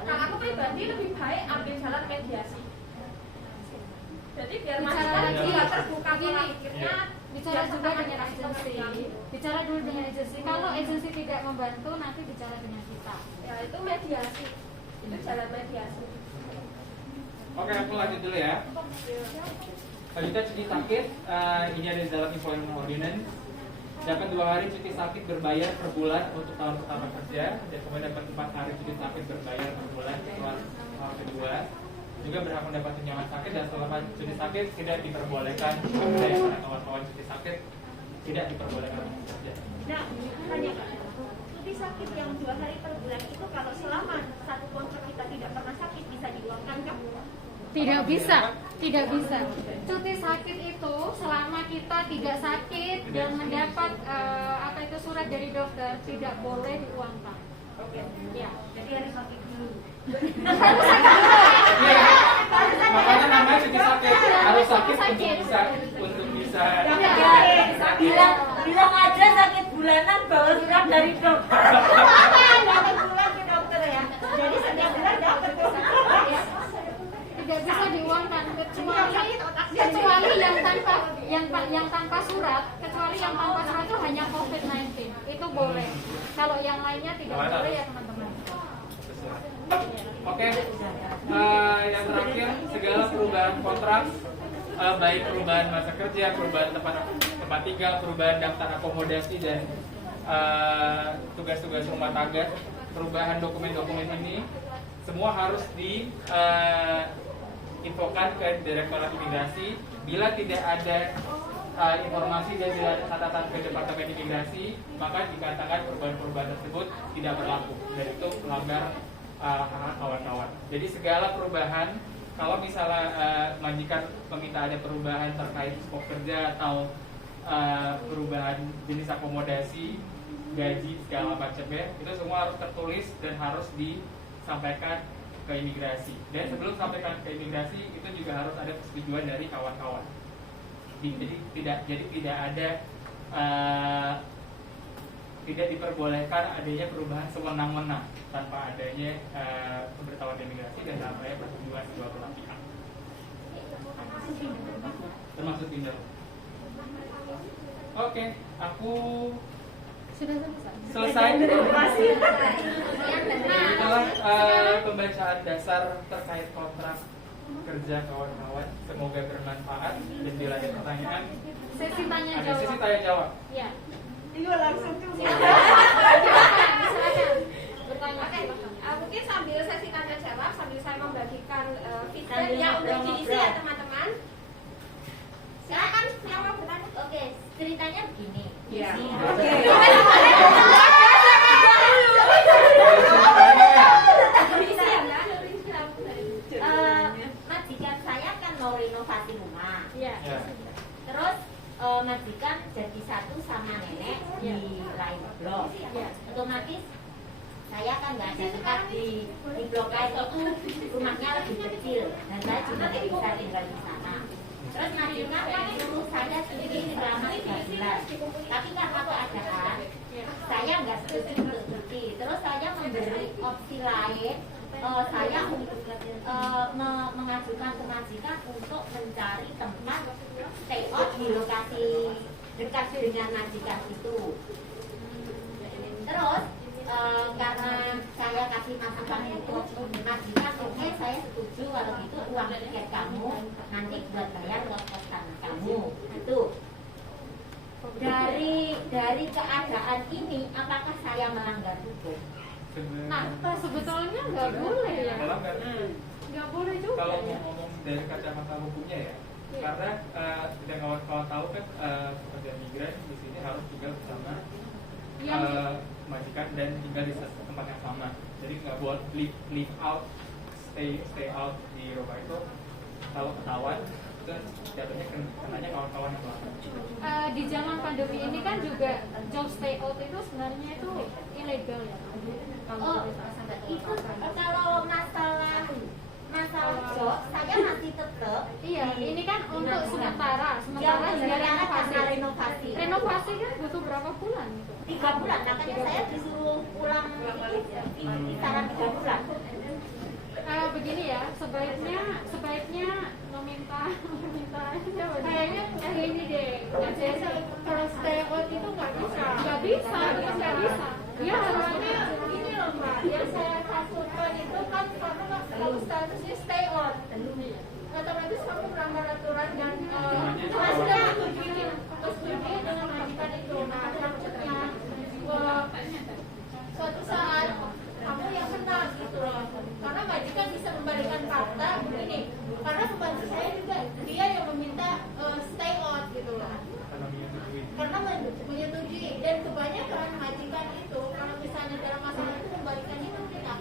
Kalau aku pribadi lebih baik ambil jalan mediasi. Jadi biar Bicara majikan lagi, juga terbuka pola begini. pikirnya. bicara biar juga sama dengan aja agensi. seperti Bicara dulu dengan agensi. Kalau agensi tidak membantu, nanti bicara dengan kita. Ya itu mediasi. Itu jalan mediasi. Oke, aku lanjut dulu ya. Lanjutnya cuti sakit, ini ada di dalam employment ordinance. Dapat 2 hari cuti sakit berbayar per bulan untuk tahun pertama kerja, dan kemudian dapat 4 hari cuti sakit berbayar per bulan setelah tahun kedua. Juga berhak mendapat tunjangan sakit, dan selama cuti sakit tidak diperbolehkan bekerja. Karena kawan-kawan cuti sakit tidak diperbolehkan bekerja. Nah, tanya Kak, cuti sakit yang 2 hari per bulan itu kalau selama satu kontrak kita tidak pernah sakit bisa diuangkan kan? Tidak bisa, tidak bisa. Cuti sakit itu selama kita tidak sakit dan mendapat apa itu surat dari dokter tidak boleh diuangkan. Oke. Ya. Jadi harus sakit dulu. Iya, makanya namanya cuti sakit. Harus sakit untuk bisa. Bilang aja sakit bulanan bawa surat dari dokter. Dapat bulan ke dokter ya. Jadi setiap bulan dapat ya. Tidak bisa diuangkan kecuali yang tanpa surat, kecuali yang tanpa surat itu hanya COVID-19 itu boleh. Kalau yang lainnya tidak boleh ya teman-teman. Oke, yang terakhir segala perubahan kontrak, baik perubahan masa kerja, perubahan tempat tinggal, perubahan daftar akomodasi dan tugas-tugas rumah tangga, perubahan dokumen-dokumen ini semua harus infokan ke Direktorat Imigrasi. Bila tidak ada informasi dan tidak ada catatan ke Departemen Imigrasi, maka dikatakan perubahan-perubahan tersebut tidak berlaku dan itu melanggar hak kawan-kawan. Jadi segala perubahan, kalau misalnya majikan meminta ada perubahan terkait skop kerja atau perubahan jenis akomodasi, gaji segala macamnya, itu semua harus tertulis dan harus disampaikan ke imigrasi. Dan sebelum sampaikan ke imigrasi itu juga harus ada persetujuan dari kawan-kawan. Jadi tidak ada tidak diperbolehkan adanya perubahan sewenang-wenang tanpa adanya pemberitahuan imigrasi dan tanpa adanya persetujuan kedua belah pihak. Termasuk Tinder. Oke, aku Sudah selesai. selesai. Itulah pembacaan dasar terkait kontrak kerja kawan-kawan. Semoga bermanfaat dan bila ada pertanyaan, Sesi tanya ada jawab. sesi tanya jawab. Ya. Iya langsung tuh. Silakan. Bertanya. Oke, mungkin sambil sesi tanya jawab, sambil saya membagikan feedback Sambil ya untuk ngobrol-ngobrol. diisi ya teman-teman. Silakan yang mau bertanya. Oke, ceritanya begini. Iya. Oke. Diisi ya, Mbak. Majikan saya kan mau renovasi rumah. Ya. Ya. Terus majikan jadi satu sama nenek di lain blok. Ya. Otomatis saya kan nggak ada tempat di blok lain itu rumahnya lebih kecil dan saya juga nggak bisa tinggal di sana. Terus majikan kan suruh saya sendiri selama 3 bulan. Tapi karena keadaan saya nggak setuju untuk cuti. Terus saya memberi opsi lain. Saya mengajukan ke majikan untuk mencari tempat stay out di lokasi dekat dengan majikan itu. Terus karena saya kasih masukan untuk majikan, oke saya setuju kalau itu uang tiket kamu nanti buat bayar kos-kosan kamu. Itu dari keadaan ini, apakah saya melanggar hukum? Nah, sebetulnya nggak boleh ya. Melanggar. Nggak boleh juga. Kalau Ya. mau ngomong dari kacamata hukumnya ya, Iya. karena tidak kawan-kawan tahu kan pekerja migran di sini harus tinggal bersama Yang majikan majikan dan tinggal di tempat yang sama. Jadi nggak buat live out, stay out di rumah itu. Kalau ketahuan itu jatuhnya kenanya kawan-kawan yang melanggar. Di zaman pandemi ini kan juga job stay out itu sebenarnya itu ilegal ya. Oh, itu kalau masalah job saya masih tetap. Iya, ini kan untuk sementara hingga renovasi. Renovasi kan butuh berapa bulan itu? 3 bulan, makanya saya disuruh pulang kisaran 3 bulan. Begini ya, sebaiknya meminta kayaknya ini deh. Kalau stay out itu nggak bisa. Dia harusnya Ini loh Mbak, yang saya kasuskan itu kan karena kalau statusnya stay on, otomatis kamu melanggar aturan dan sudah setuju dengan majikan itu. Nah, maksudnya suatu saat kamu yang kena gitu loh, karena majikan bisa membalikan fakta begini, karena pembantu saya juga dia yang meminta stay on gitu loh, karena menyetujui, dan kebanyakan majikan itu kalau misalnya dalam masalah itu membalikannya ke kita.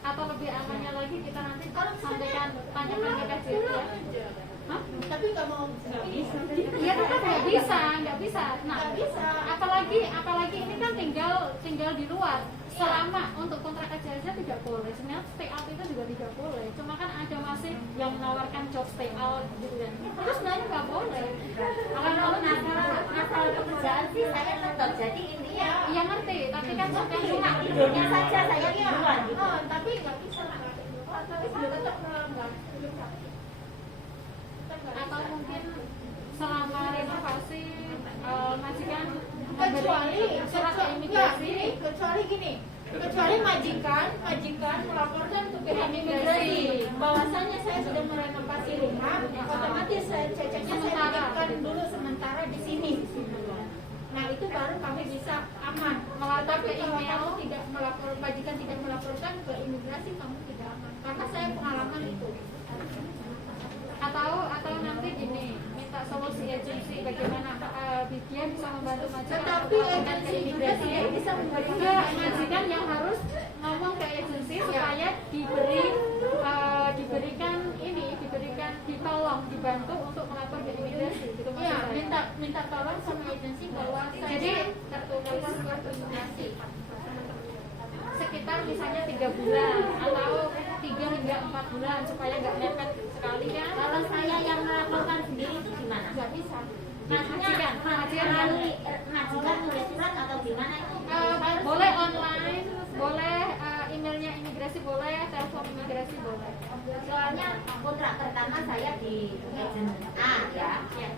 atau lebih amannya lagi kita nanti sampaikan tanyakan ke KJRI ya. Hah? Tapi nggak mau Iya tetap nggak bisa. Nah, Nggak bisa. apalagi ini kan tinggal di luar. Selama untuk kontrak kerja aja tidak boleh. Sebenarnya stay out itu juga tidak boleh. Cuma kan ada masih yang menawarkan job stay out gitu kan. Itu sebenarnya nggak boleh. Kalau masalah pekerjaan sih saya tetap, jadi intinya Iya ngerti, tapi kan cuma cuma tidurnya saja saya duluan gitu. tapi nggak bisa. Tapi tetap melanggar. atau mungkin selama renovasi majikan Kecuali surat ke enggak, imigrasi. kecuali majikan melaporkan ke pihak imigrasi bahwasannya saya sudah merenovasi rumah, otomatis ceceknya saya titipkan dulu sementara di sini. Nah itu baru kami bisa aman. Tapi kalau kamu tidak melapor, majikan tidak melaporkan ke imigrasi, kamu tidak aman. Karena saya pengalaman itu. Atau nanti gini, minta solusi agensi bagaimana dia bisa membantu majikan Tetapi untuk melaporkan ke agensi juga imigrasi tidak bisa memberikan ke majikan yang harus ngomong ke agensi supaya diberikan ditolong dibantu untuk melapor ke imigrasi gitu maksud Iya, saya. minta tolong sama agensi bahwa Jadi tertulis koordinasi. sekitar misalnya 3 bulan atau 3 hingga 4 bulan supaya nggak mepet sekali kan. Kalau saya yang melaporkan sendiri itu gimana? Nggak bisa. Maksudnya Majikan. melalui majikan nulis surat atau gimana itu? Boleh online, boleh emailnya imigrasi boleh, telepon imigrasi boleh. Soalnya kontrak pertama saya di agent A ya.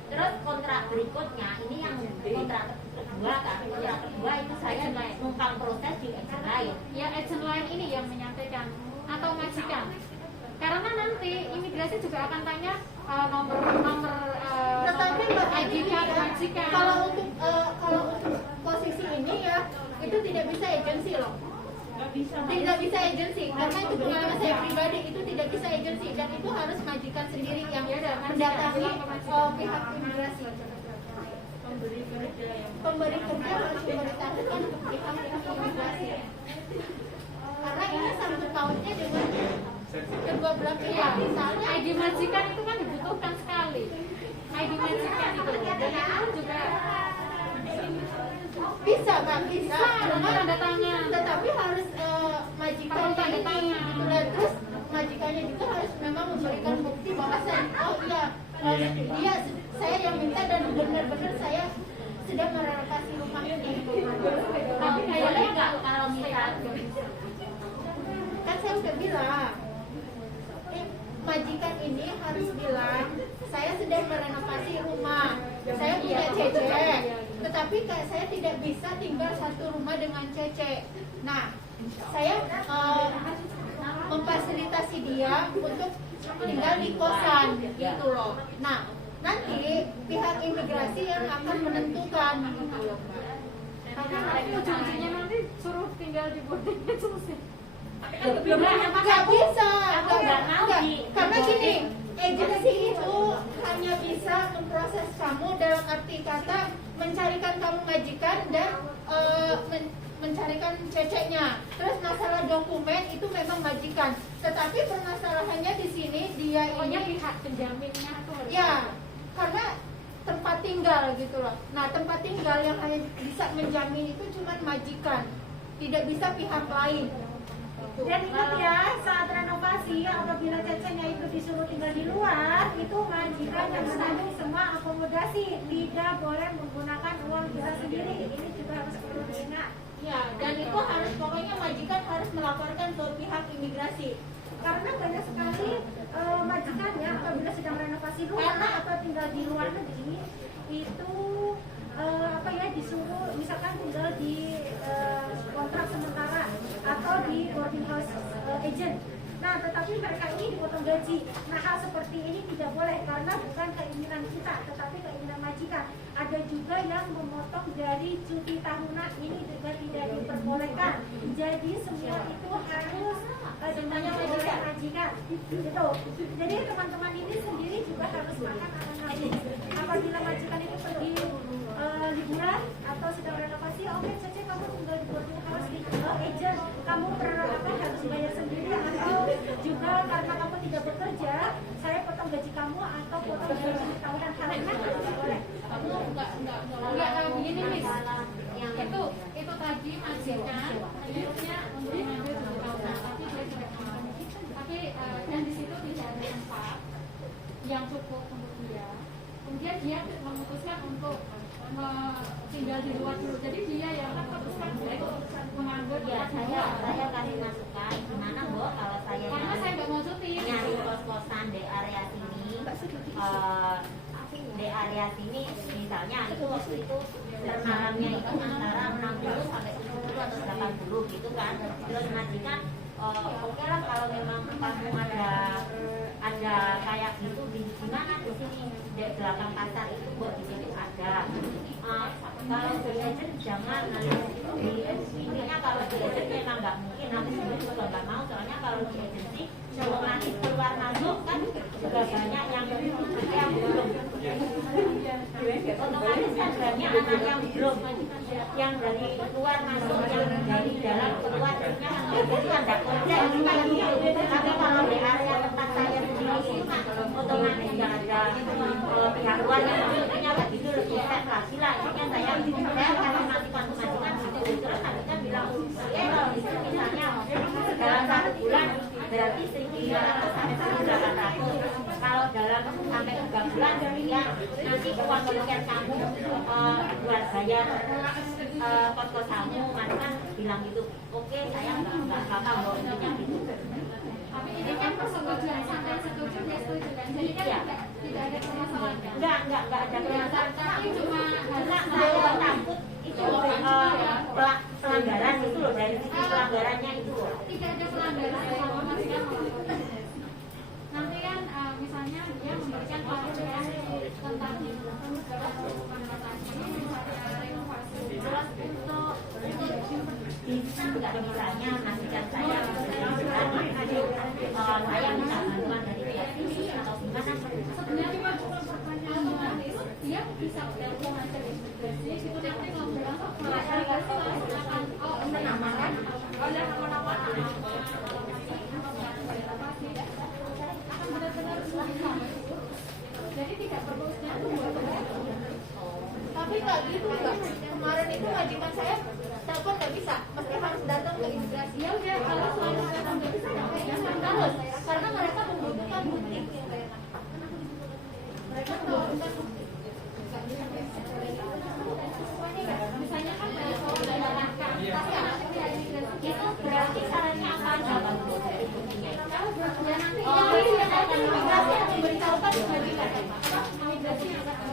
Terus kontrak berikutnya ini yang kontrak kedua kan. Kontrak kedua itu saya numpang proses di agent lain. Ya agent lain ini yang menyampaikan atau majikan. Karena nanti imigrasi juga akan tanya nomor Tetapi Mbak, ID card majikan. kalau untuk posisi ini ya itu tidak bisa agensi loh. Tidak bisa agensi karena itu pengalaman saya pribadi, itu tidak bisa agensi dan itu harus majikan sendiri yang mendatangi pihak imigrasi. Pemberi kerja harus memberitahukan ke pihak imigrasi karena ini sangkut pautnya dengan kedua belah pihak. Misalnya ID majikan itu kan dibutuhkan sekali. ID majikan itu dan itu juga bisa Mbak, bisa cuma tanda tangan. tetapi harus majikannya Perlu tanda ini tangan. gitu. Dan terus majikannya juga harus memang memberikan bukti bahwa saya yang minta dan benar-benar saya sudah merenovasi rumah ini. Tapi boleh nggak kalau misal Kan saya sudah bilang majikan ini harus bilang saya sudah merenovasi rumah, saya punya cece, tetapi saya tidak bisa tinggal satu rumah dengan cece. Nah, saya memfasilitasi dia untuk tinggal di kosan gitu loh. Nah, nanti pihak imigrasi yang akan menentukan gitu loh. Karena nanti ujung-ujungnya nanti suruh tinggal di boarding itu sih. Nggak bisa, Aku nggak mau di- karena gini, agensi itu hanya bisa memproses kamu dalam arti kata mencarikan kamu majikan dan mencarikan ceceknya. Terus masalah dokumen itu memang majikan. Tetapi permasalahannya di sini dia Pokoknya ini pihak penjaminnya itu harus ya karena tempat tinggal gitu loh. Nah tempat tinggal yang hanya bisa menjamin itu cuma majikan, tidak bisa pihak lain. Dan ingat ya, saat renovasi apabila cecenya itu disuruh tinggal di luar, itu majikan yang menanggung semua akomodasi, tidak boleh menggunakan uang kita sendiri. Ini juga harus perlu diingat. Ya, dan itu harus pokoknya majikan harus melaporkan ke pihak imigrasi. Karena banyak sekali majikan ya apabila sedang renovasi rumah atau tinggal di luar negeri itu disuruh misalkan tinggal di kontrak sementara atau di boarding house agent. Nah, tetapi mereka ini dipotong gaji. Nah, hal seperti ini tidak boleh karena bukan keinginan kita, tetapi keinginan majikan. Ada juga yang memotong dari cuti tahunan, ini juga tidak diperbolehkan. Jadi semua itu harus semuanya majikan. Gitu. Jadi teman-teman ini sendiri juga harus makan anak-anak. Apabila majikan itu pergi liburan atau sedang renovasi, oke saja kamu tinggal di boarding house di agent, kamu harus bayar sendiri, atau juga karena kamu tidak bekerja, saya potong gaji kamu atau potong gaji tahunan kalian tidak boleh. Enggak begini Miss. Itu tadi majikan hanya untuk mengambil gaji tahunan, tapi dia tidak mengambil. Tapi dan di situ tidak ada tempat yang cukup untuk dia. Kemudian dia memutuskan untuk tinggal di luar dulu. Jadi dia yang memutuskan untuk mengambil Ya, saya kasih masukan gimana Mbok kalau saya karena saya nggak mau cuti. nyari kos-kosan di area sini, di area sini misalnya itu waktu itu malamnya itu antara 60 sampai 70 atau 80 gitu kan. Terus majikan oke lah kalau memang kamu ada kayak gitu di mana di sini di belakang pasar itu buat di situ ada. Kalau di agent jangan intinya kalau di agent memang nggak mungkin, aku sendiri juga nggak mau, soalnya kalau di agensi nanti keluar masuk kan juga banyak yang belum, otomatis kan banyak anak yang belum, yang dari luar masuk, yang dari dalam keluar, itu ada konsep tapi kalau di area tempat saya sendiri otomatis nggak ada pihak luar yang maksudnya begitu lebih set lagi lah. Saya kasih masukan ke majikan gitu, terus majikan bilang kalau itu misalnya dalam 1 bulan berarti 1.200 sampai 1.800. Kalau dalam sampai 3 bulan ya nanti uang kemudian kamu buat bayar kos kamu. Majikan bilang gitu, oke saya nggak apa-apa Mbok, intinya gitu. Tapi ini kan persetujuan, sampai setuju dia setuju kan. Jadi kan tidak ada permasalahan. Enggak ada kelihatan. Tapi cuma karena saya takut itu pelanggaran itu loh, dari sisi pelanggarannya itu loh. tidak ada pelanggaran sama majikan melakukan. Nanti kan misalnya dia memberikan klarifikasi tentang renovasi. Terus untuk bisa nggak misalnya majikan saya saya minta bantuan dari pihak sini atau gimana? Sebenarnya otomatis dia bisa telepon aja di imigrasi, itu nanti ngobrol langsung klarifikasi langsung akan menamakan oleh nama-nama akan benar-benar sama. Jadi tidak perlu buat Tapi nggak gitu Mbak. Kemarin itu majikan saya telepon nggak bisa, mesti harus datang ke imigrasi. ya udah kalau selama datang nggak bisa Harus, karena mereka membutuhkan bukti. Mereka membutuhkan bukti. misalnya kan dari soal dana pasti anaknya tidak imigrasi Itu berarti caranya apa? Dapat ya nanti Imigrasi yang memberitahukan majikan. imigrasi yang akan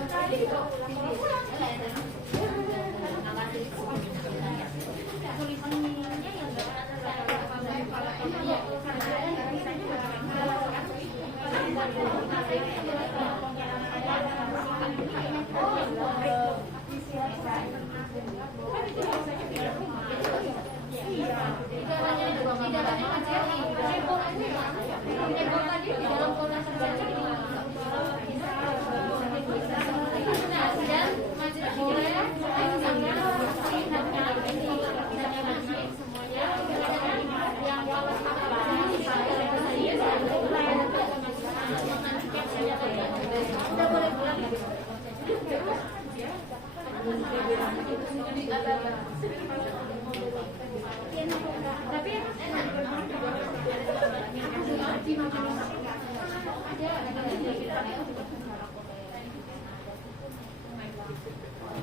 Tapi enak.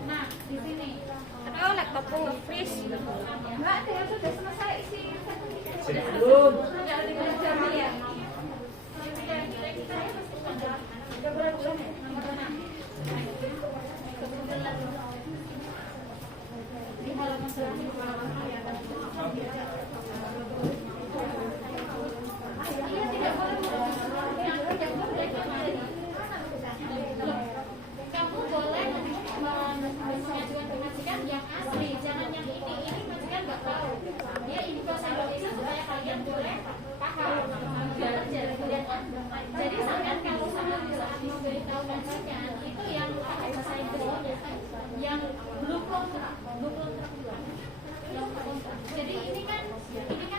Nah, di sini. Oh, laptopku nge-freeze. Mbak, ada yang sudah selesai isi Belum. ya? Udah berapa bulan ya? Di halaman selanjutnya. Iya, tidak boleh kamu boleh mengajukan ke majikan yang asli, jangan yang ini majikan nggak tahu. Dia ini bahasa Indonesia supaya kalian boleh paham. Jadi sampai kalau sampai di saat memberitahu majikan itu yang pakai bahasa Inggris, yang belum kontrak juga. Jadi ini kan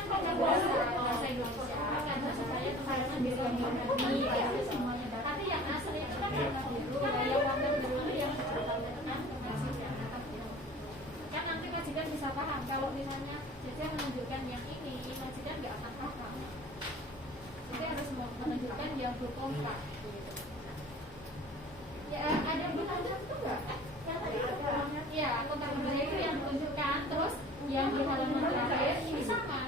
bahasa Indonesia karena supaya teman-teman bisa memahami ya semuanya. Tapi yang asli itu kan budaya wakil dulu yang kan nanti majikan bisa paham. Kalau misalnya Cece menunjukkan yang ini, majikan nggak akan paham. Jadi harus menunjukkan yang berkontrak. Ya ada kontrak itu nggak? Yang tadi ya kontrak budaya itu yang ditunjukkan, terus yang di halaman terakhir ini sama,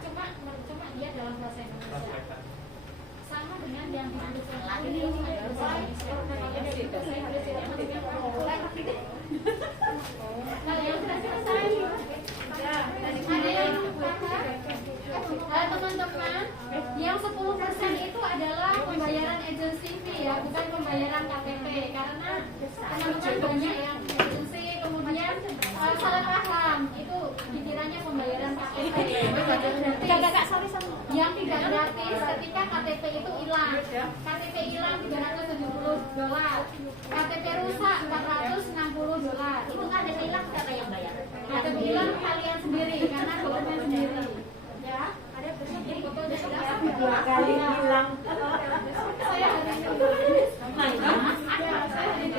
cuma dia dalam bahasa Indonesia. Sama dengan yang ditunjukkan lagi ini ada bahasa Indonesia. Kalau yang sudah selesai, ada yang teman-teman, yang 10% itu adalah pembayaran agency fee ya, bukan pembayaran KTP, karena teman-teman banyak yang agency kemudian salah paham itu dikiranya pembayaran KTP. Yang tidak gratis ketika KTP itu hilang. KTP hilang $370, KTP rusak $460. Itu KTP hilang siapa yang bayar? KTP hilang kalian sendiri karena dokumen sendiri. Ya, ada foto Dua kali hilang. saya hari ini.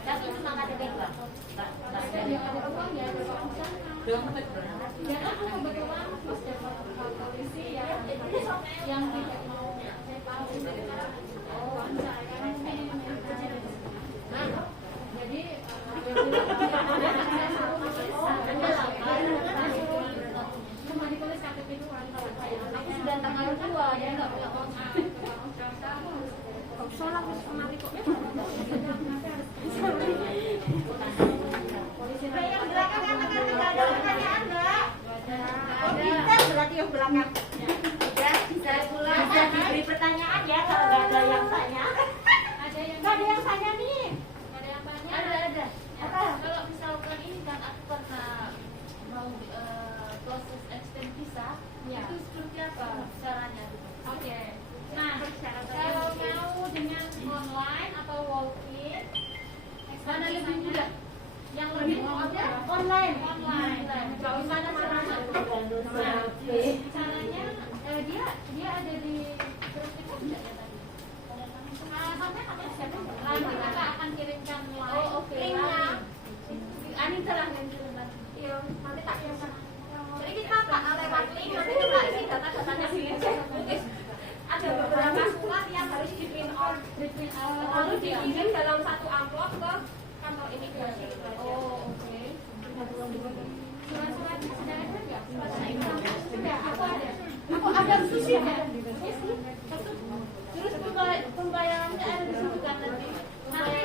Tapi cuma KTP doang. Ya aku kebetulan terus dapat polisi yang tidak mau saya tahu jadi cuma ditulis KTP doang. Aku sudah tanggal 2 ya nggak punya kontak. Soalnya aku kemarin kok. Yang belakang katakan tidak ada pertanyaan Mbak. Oh pintar berarti yang belakang. Ya, bisa pulang. Bisa diberi pertanyaan ya kalau nggak ada yang tanya. Ada yang Nggak ada yang tanya nih. ada yang tanya. Ada. Apa? Kalau misalkan ini kan aku pernah mau proses extend visa, Ya. itu seperti apa caranya? Oke. Nah, kalau mau dengan online atau walk-in, Mana lebih mudah? yang lebih mudah Online. online. Kalau mana caranya? Nah, caranya dia ada di grup kita tidak ya tadi? Sampai nanti kita akan kirimkan live. Oh, oke. Linknya. Ani terang yang kirimkan. Iya, nanti tak kirimkan. Jadi kita lewat link nanti kita isi data-datanya di ada beberapa surat yang harus di print out lalu dikirim dalam satu amplop ke kantor imigrasi. Oh, oke. Surat-suratnya sudah ada nggak? Sudah, aku ada. Aku ada susi ya. Terus pembayarannya ada di situ kan nanti. Nanti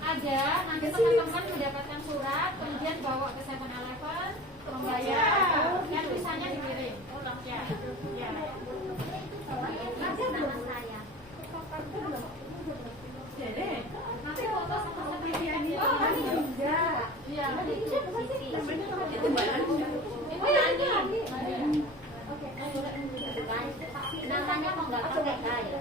ada, nanti teman-teman mendapatkan surat, kemudian bawa ke 7-Eleven, membayar, dan visanya dikirim. Ya. Ya. Ada nama saya. Nanti foto sama Iya. Iya. Itu baru. Oh ya ini. Namanya mau nggak pakai K ya?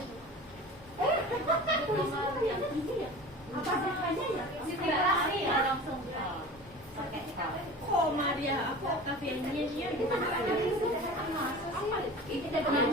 Apa namanya ya? Siti Rasi ya langsung pakai K. Kok Maria, aku kafenya dia Ini dengan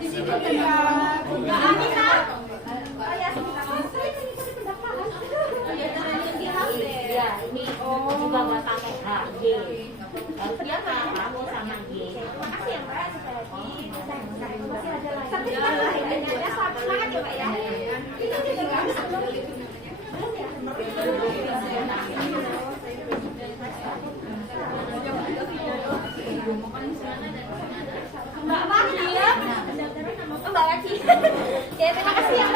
di sini ya Mbak Anita. Oh ya, sebentar. Saya kan ikut pendaftaran. Ya, ini juga nggak pakai H, Y. Dia kamu sama Y. Terima kasih ya Mbak, sekali lagi. Masih ada lagi. Tapi kan lainnya semangat ya Mbak ya. Itu tidak bisa belum ya. Mbak Wati ya. Mbak Wati. Ya terima kasih ya